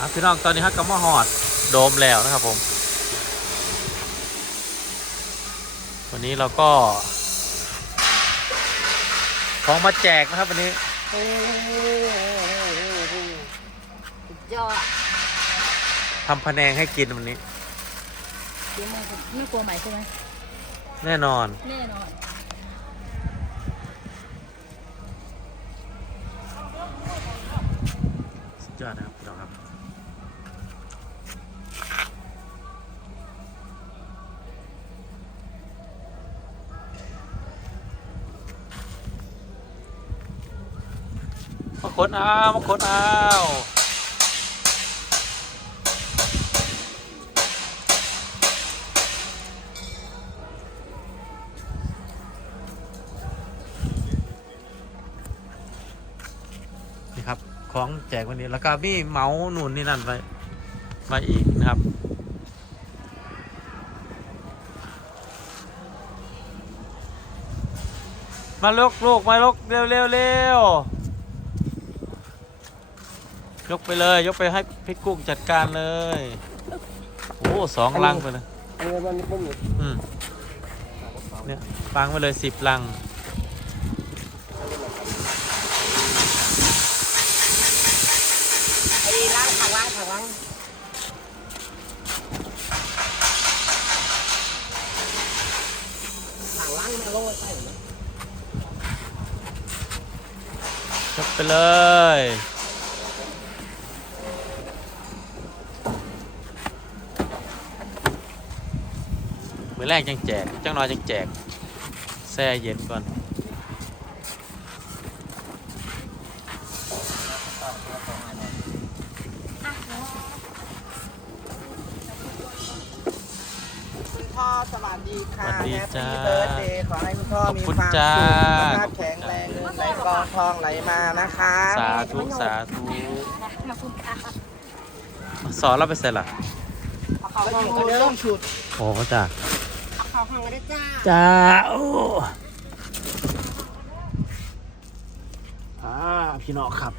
อะพี่น้องตอนนี้ฮักก็มาหอดโดมแล้วนะครับผม วันนี้เราก็ของมาแจกนะครับวันนี้โอ้โหสุดยอดทำพะแนงให้กินวันนี้ เดี๋ยวมึงไม่กลัวไหมใช่ไหมแน่นอน แน่นอน มาขนเอามาขนเอานี่ครับ ของแจกวันนี้ แล้วก็มีเมาส์นู่นนี่นั่นไปมาอีกนะครับมาลุกลูกมาลุกเร็วเร็วเร็ว ยกไปเลย ยกไปให้พี่กุ้งจัดการเลย โอ้สองลังไปเลยเออมันมันอยู่อืมเนี่ยฟังไปเลยสิบลัง ไอ้ล้างถังล้างถังล้างถังล้างมาโลดใส่ยกไปเลย มือแรกยังแจกจังน้อยยังแจกแช่เย็นก่อนคุณพ่อสวัสดีค่ะสวัสดีจ้า แฮปปี้เบิร์ดเดย์ขอให้คุณพ่อมีขอบคุณความจ้าสุขสุขภาพแข็งแรงเงินไหลกองทองไหลมานะคะสาธุสาธุมาคุณค่ะสอนเราไปเสร็จละเอาเขาห้องก็เริ่มชุดโอ้จ้า เอาเขาห้องก็ได้จ้าจ้าโอ้อ่าพี่น้องครับ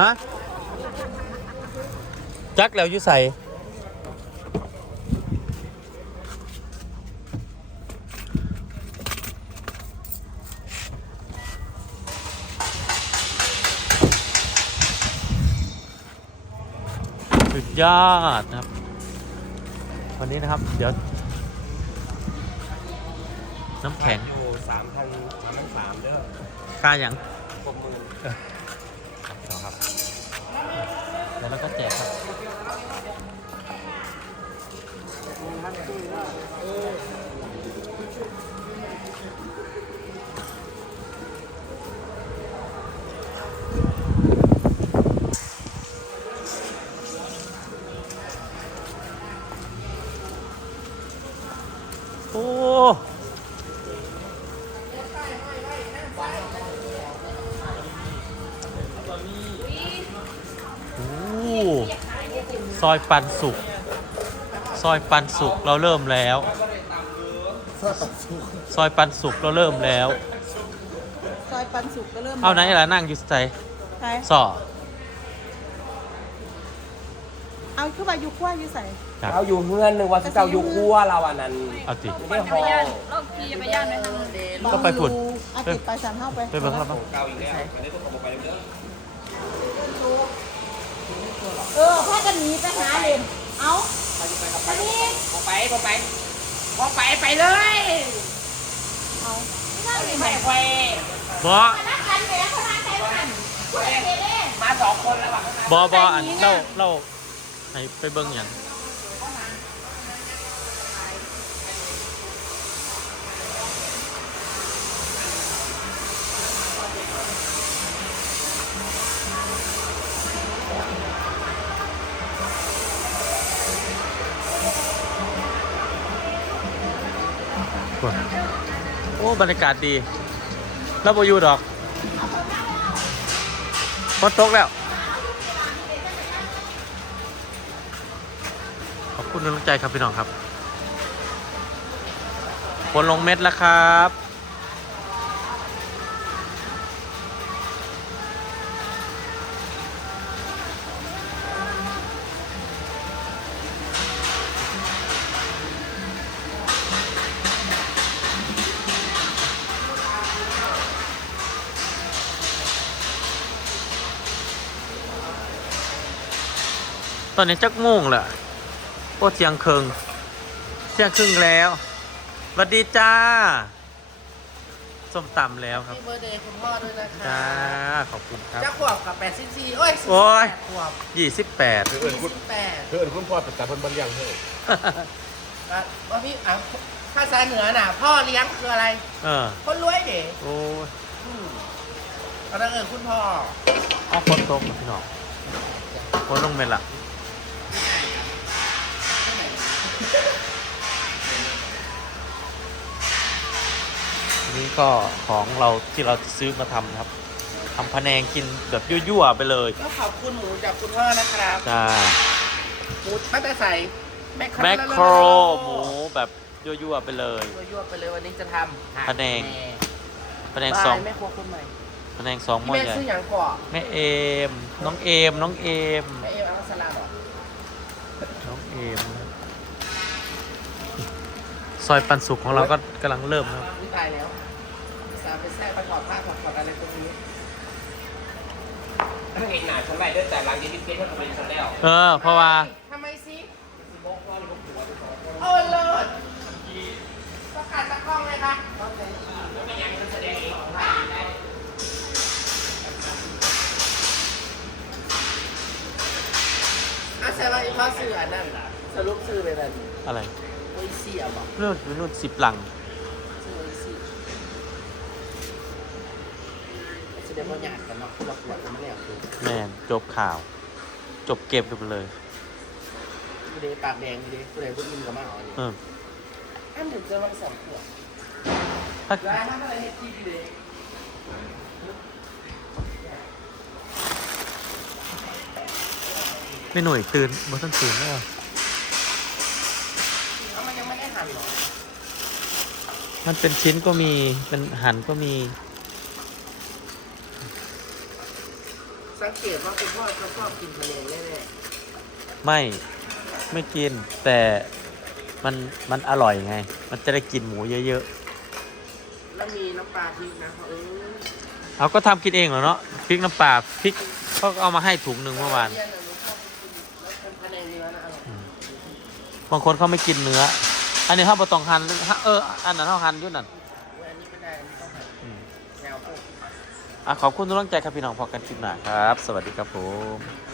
ฮะจักแล้วอยุใส่ ยอดนะครับ วันนี้นะครับ เดี๋ยว น้ำแข็งอยู่สามพันสามพันสามเด้อกล้าอย่างหกหมื่นครับ เดี๋ยวเราก็แจกครับ ซอยปันสุกซอยปันสุกเราเริ่มแล้ว ซอยปันสุกเราเริ่มแล้ว ซอยปันสุกก็เริ่มเอาไหนล่ะนั่งอยู่ใส่ใช่สอเอาขึ้นมายุคว่าอยู่ใส่ครับเราอยู่เพื่อนหนึ่งวันที่เราอยู่คั่วเราอันนั้นเอาติ ไม่ได้ห้องโรคทีไปย่านไปทางก็ไปพุ่น เอาติดไปสันเข้าไปไปเบิ่งครับเก่าอีกแล้วอันนี้ต้องขอบอกไปเรื่อย เออพากันหนีไปหาเลนเอาไปไปกับไปอันนี้พอไปพอไปพอไปไปเลยเอาไม่ได้ไปแม่ไปบอพนักงานแหมพนักงานหันช่วยเด้เด้มาสองคนแล้วอะบอบออันเล่าเล่าให้ไปเบิ่งอย่าง โอ้ บรรยากาศดีแล้วบอยู่ดอกฝนตกแล้ว ขอบคุณน้ำใจครับพี่น้องครับฝนลงเม็ดแล้วครับ ตอนนี้จักโมงแหละโอ้เที่ยงครึ่งเที่ยงครึ่งแล้วสวัสดีจ้า ส้มตำแล้วครับ ที่เบอร์เดย์คุณพ่อด้วยนะคะจ้า ขอบคุณครับ เจ้าขวบกับแปดสิบสี่โอ้ยโอ้ยขวบยี่สิบแปดยี่สิบแปดเพื่อนคุณพ่อเป็นตาคนบางอย่างเฮ้ยอะว่าพี่อะภาษาเหนือน่ะ พ่อเลี้ยงคืออะไร เออ คนรวยเด็โอ้ยตอนนั้นเออคุณพ่อ เอาคนตกพี่น้องคนลงเม็ดละ นี่ก็ของเราที่เราซื้อมาทำนะครับทำพะแนงกินแบบยั่วๆไปเลยก็ขอบคุณหมูจากคุณพ่อนะครับจ้าหมูไม่ได้ใส่แมคแมคโครหมูแบบยั่วๆไปเลยยั่วๆไปเลยวันนี้จะทำพะแนงพะแนงบายสองแม่ครัวคนใหม่พะแนงสองหม้อแม่ใหญ่ซื้ออย่างก่อแม่เอมน้องเอมน้องเอมแม่เอวเอาสลัดเหรอน้องเอมซอยปันสุกของเราก็กำลังเริ่มครับอุ๊ยตายแล้ว สาวไปแทรกประกอบผ้าประกอบอะไรตรงนี้ถ้าเห็นหนาคนไรได้แต่หลังจากที่เพชรเขาทำไมฉันแล้วเออ เพราะว่าทำไมสิโอ้เลิศประกาศตะกล้องเลยค่ะอาแซว่าอีพ่อซื้ออันนั้นสรุปซื้อไปแบบอะไร โอ้ยเสียบอกเลือกอยู่นู่นสิบหลัง ซื้อโอ้ยเสียแสดงว่าห ยาดกันเนาะเราปวดกันมาแล้วคือแม่นจบข่าว จบเก็บกันไปเลยผู้ใดปากแดงผู้ใดผู้ใดพูดอินกับมาเอาเนี่ยเอออันถึงจะมันสองขวดถ้าร้านอะไรเฮ็ดที่ดีเลยไม่หน่วยตื่นบ่ต้องตื่นแล้วเอามันยังไม่ได้หั่นหรอมันเป็นชิ้นก็มีเป็นหั่นก็มี สังเกตว่าคุณพ่อเขาชอบกินทะเลแน่ไม่ไม่กินแต่มันมันอร่อยไง มันจะได้กินหมูเยอะๆแล้วมีน้ำปลาพริกนะเขาเออๆเอาก็ทำกินเองเหรอเนาะพริกน้ำปลาพริกเขาก็เอามาให้ถุงหนึ่งเมื่อวานเย็นอะหนูชอบกินแล้วเป็นพะแนงเนื้อนะอร่อยบางคนเขาไม่กินเนื้อ อันนี้ข้าวบะตองหั่นฮะเออ อันนั้นเขาหั่นอยู่นั่นเว้ยอันนี้ อะขอบคุณทุกกำลังใจครับพี่น้องพอกันคลิปหน้าครับ สวัสดีครับผม